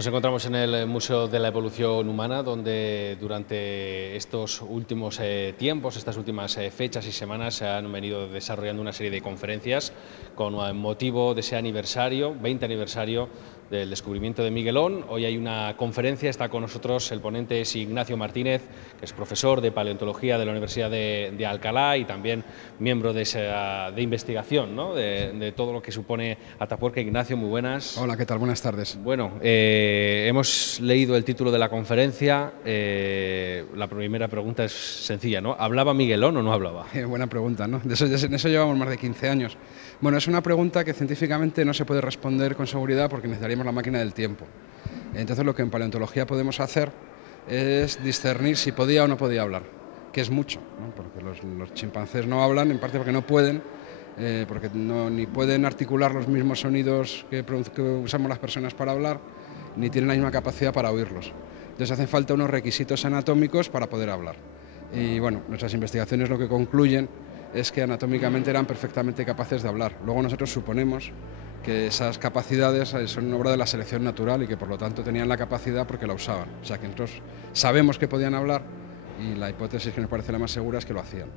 Nos encontramos en el Museo de la Evolución Humana, donde durante estos últimos tiempos, estas últimas fechas y semanas, se han venido desarrollando una serie de conferencias con motivo de ese aniversario, 20 aniversario del descubrimiento de Miguelón. Hoy hay una conferencia, está con nosotros el ponente es Ignacio Martínez, que es profesor de paleontología de la Universidad de Alcalá y también miembro de investigación, ¿no? de todo lo que supone Atapuerca. Ignacio, muy buenas. Hola, ¿qué tal? Buenas tardes. Bueno, hemos leído el título de la conferencia. La primera pregunta es sencilla, ¿no? ¿Hablaba Miguelón o no hablaba? Buena pregunta, ¿no? En eso llevamos más de 15 años. Bueno, es una pregunta que científicamente no se puede responder con seguridad porque necesitaríamos la máquina del tiempo. Entonces, lo que en paleontología podemos hacer es discernir si podía o no podía hablar, que es mucho, ¿no? Porque los chimpancés no hablan, en parte porque no pueden, porque ni pueden articular los mismos sonidos que usamos las personas para hablar, ni tienen la misma capacidad para oírlos. Entonces hacen falta unos requisitos anatómicos para poder hablar. Y bueno, nuestras investigaciones lo que concluyen es que anatómicamente eran perfectamente capaces de hablar. Luego nosotros suponemos que esas capacidades son obra de la selección natural y que por lo tanto tenían la capacidad porque la usaban. O sea que nosotros sabemos que podían hablar y la hipótesis que nos parece la más segura es que lo hacían.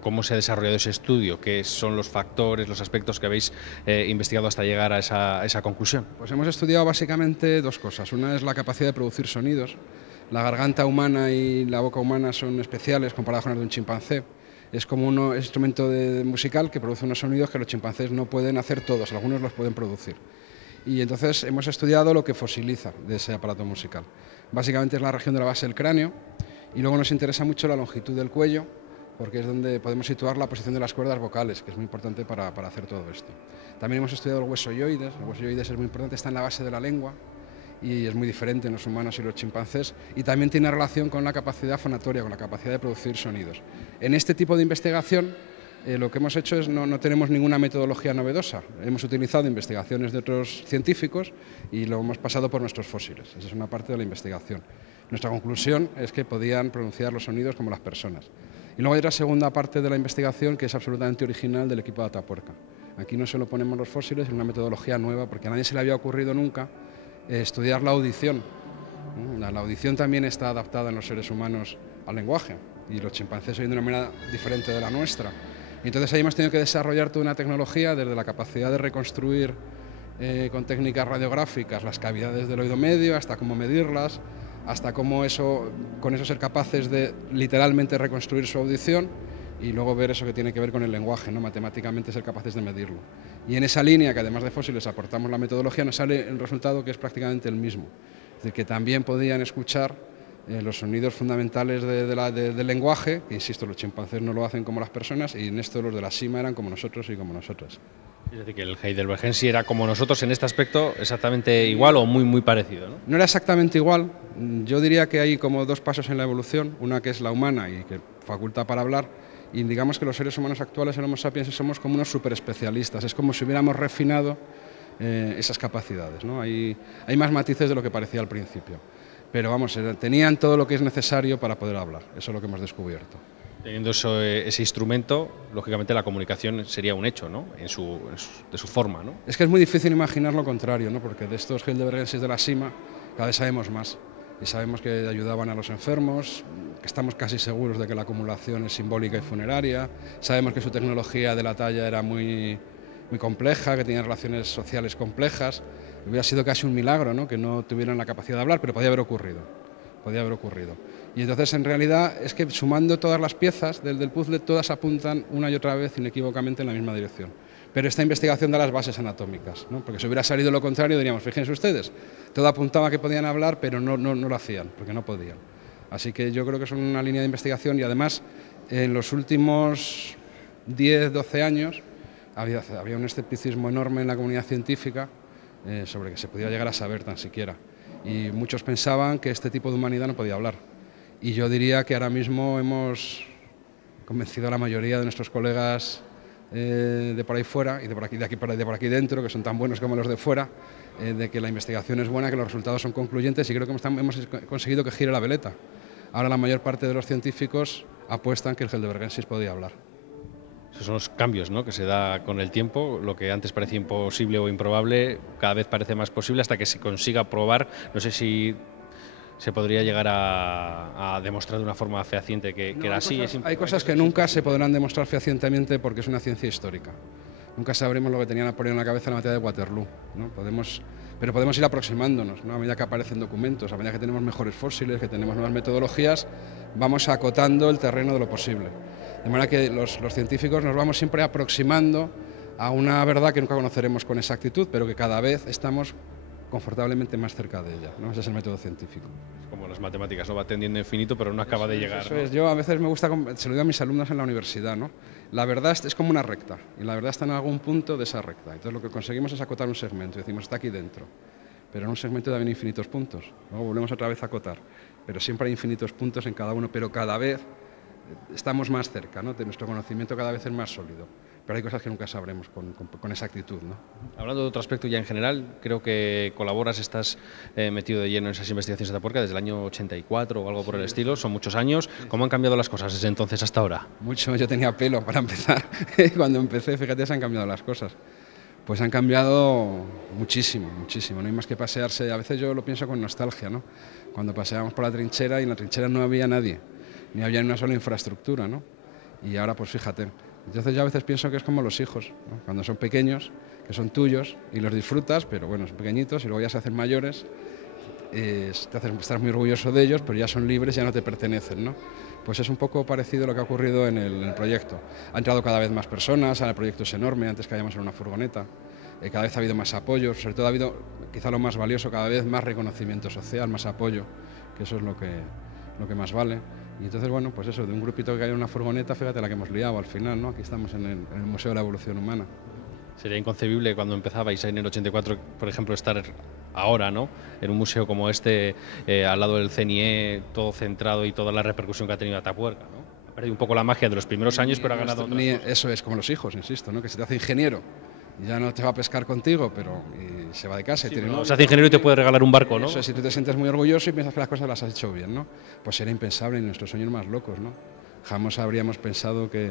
¿Cómo se ha desarrollado ese estudio? ¿Qué son los factores, los aspectos que habéis investigado hasta llegar a esa conclusión? Pues hemos estudiado básicamente dos cosas. Una es la capacidad de producir sonidos. La garganta humana y la boca humana son especiales comparadas con las de un chimpancé. Es como un instrumento musical que produce unos sonidos que los chimpancés no pueden hacer todos, algunos los pueden producir. Y entonces hemos estudiado lo que fosiliza de ese aparato musical. Básicamente es la región de la base del cráneo y luego nos interesa mucho la longitud del cuello, porque es donde podemos situar la posición de las cuerdas vocales, que es muy importante para hacer todo esto. También hemos estudiado el hueso yoides. El hueso yoides es muy importante, está en la base de la lengua y es muy diferente en los humanos y los chimpancés, y también tiene relación con la capacidad fonatoria, con la capacidad de producir sonidos. En este tipo de investigación lo que hemos hecho es no tenemos ninguna metodología novedosa. Hemos utilizado investigaciones de otros científicos y lo hemos pasado por nuestros fósiles. Esa es una parte de la investigación. Nuestra conclusión es que podían pronunciar los sonidos como las personas. Y luego hay otra segunda parte de la investigación que es absolutamente original del equipo de Atapuerca. Aquí no solo ponemos los fósiles, es una metodología nueva porque a nadie se le había ocurrido nunca estudiar la audición. La audición también está adaptada en los seres humanos al lenguaje y los chimpancés oyen de una manera diferente de la nuestra. Y entonces ahí hemos tenido que desarrollar toda una tecnología desde la capacidad de reconstruir con técnicas radiográficas las cavidades del oído medio hasta cómo medirlas, hasta cómo con eso ser capaces de literalmente reconstruir su audición y luego ver eso que tiene que ver con el lenguaje, ¿no? Matemáticamente ser capaces de medirlo. Y en esa línea, que además de fósiles aportamos la metodología, nos sale el resultado que es prácticamente el mismo. Es decir, que también podían escuchar los sonidos fundamentales del lenguaje, que insisto, los chimpancés no lo hacen como las personas, y en esto los de la sima eran como nosotros y como nosotras. Es decir, que el heidelbergensis era como nosotros en este aspecto exactamente igual o muy parecido, ¿no? No era exactamente igual. Yo diría que hay como dos pasos en la evolución, una que es la humana y que faculta para hablar, y digamos que los seres humanos actuales, el Homo sapiens, somos como unos superespecialistas. Es como si hubiéramos refinado esas capacidades, ¿no? Hay más matices de lo que parecía al principio. Pero vamos, tenían todo lo que es necesario para poder hablar. Eso es lo que hemos descubierto. Teniendo ese instrumento, lógicamente la comunicación sería un hecho, ¿no? de su forma, ¿no? Es que es muy difícil imaginar lo contrario, ¿no? Porque de estos heidelbergenses de la sima cada vez sabemos más. Y sabemos que ayudaban a los enfermos, que estamos casi seguros de que la acumulación es simbólica y funeraria, sabemos que su tecnología de la talla era muy compleja, que tenía relaciones sociales complejas. Hubiera sido casi un milagro, ¿no? Que no tuvieran la capacidad de hablar, pero podía haber ocurrido. Y entonces en realidad es que sumando todas las piezas del puzzle, todas apuntan una y otra vez inequívocamente en la misma dirección. Pero esta investigación da las bases anatómicas, ¿no? Porque si hubiera salido lo contrario diríamos, fíjense ustedes, todo apuntaba que podían hablar, pero no lo hacían, porque no podían. Así que yo creo que es una línea de investigación y además en los últimos 10, 12 años había un escepticismo enorme en la comunidad científica sobre que se podía llegar a saber tan siquiera. Y muchos pensaban que este tipo de humanidad no podía hablar. Y yo diría que ahora mismo hemos convencido a la mayoría de nuestros colegas de por ahí fuera y de por aquí dentro, que son tan buenos como los de fuera, de que la investigación es buena, que los resultados son concluyentes y creo que hemos conseguido que gire la veleta. Ahora la mayor parte de los científicos apuestan que el heidelbergensis podía hablar. Esos son los cambios, ¿no?, que se da con el tiempo. Lo que antes parecía imposible o improbable, cada vez parece más posible hasta que se consiga probar. No sé si se podría llegar a demostrar de una forma fehaciente que No, era así. hay cosas que nunca se podrán demostrar fehacientemente porque es una ciencia histórica. Nunca sabremos lo que tenía Napoleón en la cabeza en la batalla de Waterloo, ¿no? Pero podemos ir aproximándonos, ¿no? A medida que aparecen documentos, a medida que tenemos mejores fósiles, que tenemos nuevas metodologías, vamos acotando el terreno de lo posible. De manera que los científicos nos vamos siempre aproximando a una verdad que nunca conoceremos con exactitud, pero que cada vez estamos confortablemente más cerca de ella, ¿no? Ese es el método científico. Es como las matemáticas, ¿no?, va tendiendo infinito, pero no acaba de llegar. Eso es. Yo a veces me gusta, se lo digo a mis alumnos en la universidad, ¿no? La verdad es como una recta, y la verdad está en algún punto de esa recta. Entonces lo que conseguimos es acotar un segmento, y decimos, está aquí dentro. Pero en un segmento deben infinitos puntos. Luego volvemos otra vez a acotar. Pero siempre hay infinitos puntos en cada uno, pero cada vez estamos más cerca, ¿no? Nuestro conocimiento cada vez es más sólido. Pero hay cosas que nunca sabremos con exactitud, ¿no? Hablando de otro aspecto ya en general, creo que colaboras, estás metido de lleno en esas investigaciones de Atapuerca desde el año 84 o algo por el estilo, son muchos años. ¿Cómo han cambiado las cosas desde entonces hasta ahora? Mucho, yo tenía pelo para empezar. Cuando empecé, fíjate, se han cambiado las cosas. Pues han cambiado muchísimo, muchísimo. No hay más que pasearse. A veces yo lo pienso con nostalgia, ¿no? Cuando paseábamos por la trinchera y en la trinchera no había nadie, ni había una sola infraestructura, ¿no? Y ahora, pues fíjate. Entonces yo a veces pienso que es como los hijos, ¿no? Cuando son pequeños, que son tuyos y los disfrutas, pero bueno, son pequeñitos y luego ya se hacen mayores, estás muy orgulloso de ellos, pero ya son libres, ya no te pertenecen, ¿no? Pues es un poco parecido a lo que ha ocurrido en el proyecto. Ha entrado cada vez más personas, ahora el proyecto es enorme, antes caíamos en una furgoneta, cada vez ha habido más apoyo, sobre todo ha habido, quizá lo más valioso, cada vez más reconocimiento social, más apoyo, que eso es lo que más vale. Y entonces, bueno, pues eso, de un grupito que cae en una furgoneta, fíjate la que hemos liado al final, ¿no? Aquí estamos en el Museo de la Evolución Humana. Sería inconcebible cuando empezabais en el 84, por ejemplo, estar ahora, ¿no?, en un museo como este, al lado del CNIE, todo centrado y toda la repercusión que ha tenido Atapuerca, ¿no? Ha perdido un poco la magia de los primeros años, pero ha ganado otras cosas. Eso es, como los hijos, insisto, ¿no? Que se te hace ingeniero y ya no te va a pescar contigo, pero se va de casa. Sí, y tiene se hace ingeniero y te puede regalar un barco, ¿no? Eso es, si tú te sientes muy orgulloso y piensas que las cosas las has hecho bien, ¿no? Pues era impensable en nuestros sueños más locos, ¿no? Jamás habríamos pensado que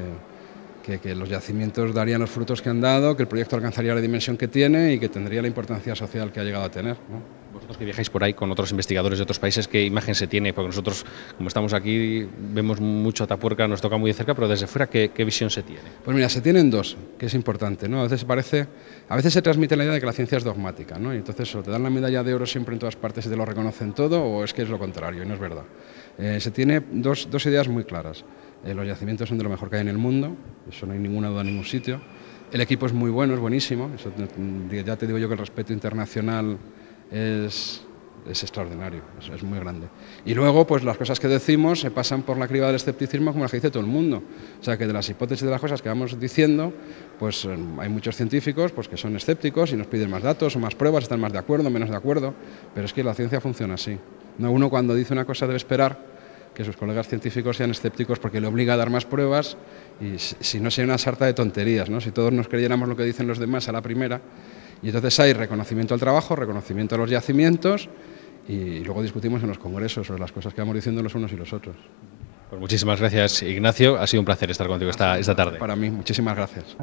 los yacimientos darían los frutos que han dado, que el proyecto alcanzaría la dimensión que tiene y que tendría la importancia social que ha llegado a tener, ¿no? Vosotros que viajáis por ahí con otros investigadores de otros países, ¿qué imagen se tiene? Porque nosotros, como estamos aquí, vemos mucho Atapuerca, nos toca muy de cerca, pero desde fuera, ¿qué visión se tiene? Pues mira, se tienen dos, que es importante, ¿no? A veces se transmite la idea de que la ciencia es dogmática, ¿no? Y entonces o te dan la medalla de oro siempre en todas partes y te lo reconocen todo, o es que es lo contrario, y no es verdad. Se tiene dos ideas muy claras. Los yacimientos son de lo mejor que hay en el mundo, eso no hay ninguna duda en ningún sitio. El equipo es muy bueno, es buenísimo, eso, ya te digo yo que el respeto internacional es extraordinario, es muy grande. Y luego, pues las cosas que decimos se pasan por la criba del escepticismo como las que dice todo el mundo. O sea, que de las hipótesis de las cosas que vamos diciendo, pues hay muchos científicos pues, que son escépticos y nos piden más datos o más pruebas, están más de acuerdo, menos de acuerdo, pero es que la ciencia funciona así. No, uno cuando dice una cosa debe esperar que sus colegas científicos sean escépticos porque le obliga a dar más pruebas y si no sería una sarta de tonterías, ¿no? Si todos nos creyéramos lo que dicen los demás a la primera. Y entonces hay reconocimiento al trabajo, reconocimiento a los yacimientos y luego discutimos en los congresos sobre las cosas que vamos diciendo los unos y los otros. Pues muchísimas gracias, Ignacio. Ha sido un placer estar contigo esta tarde. Para mí, muchísimas gracias.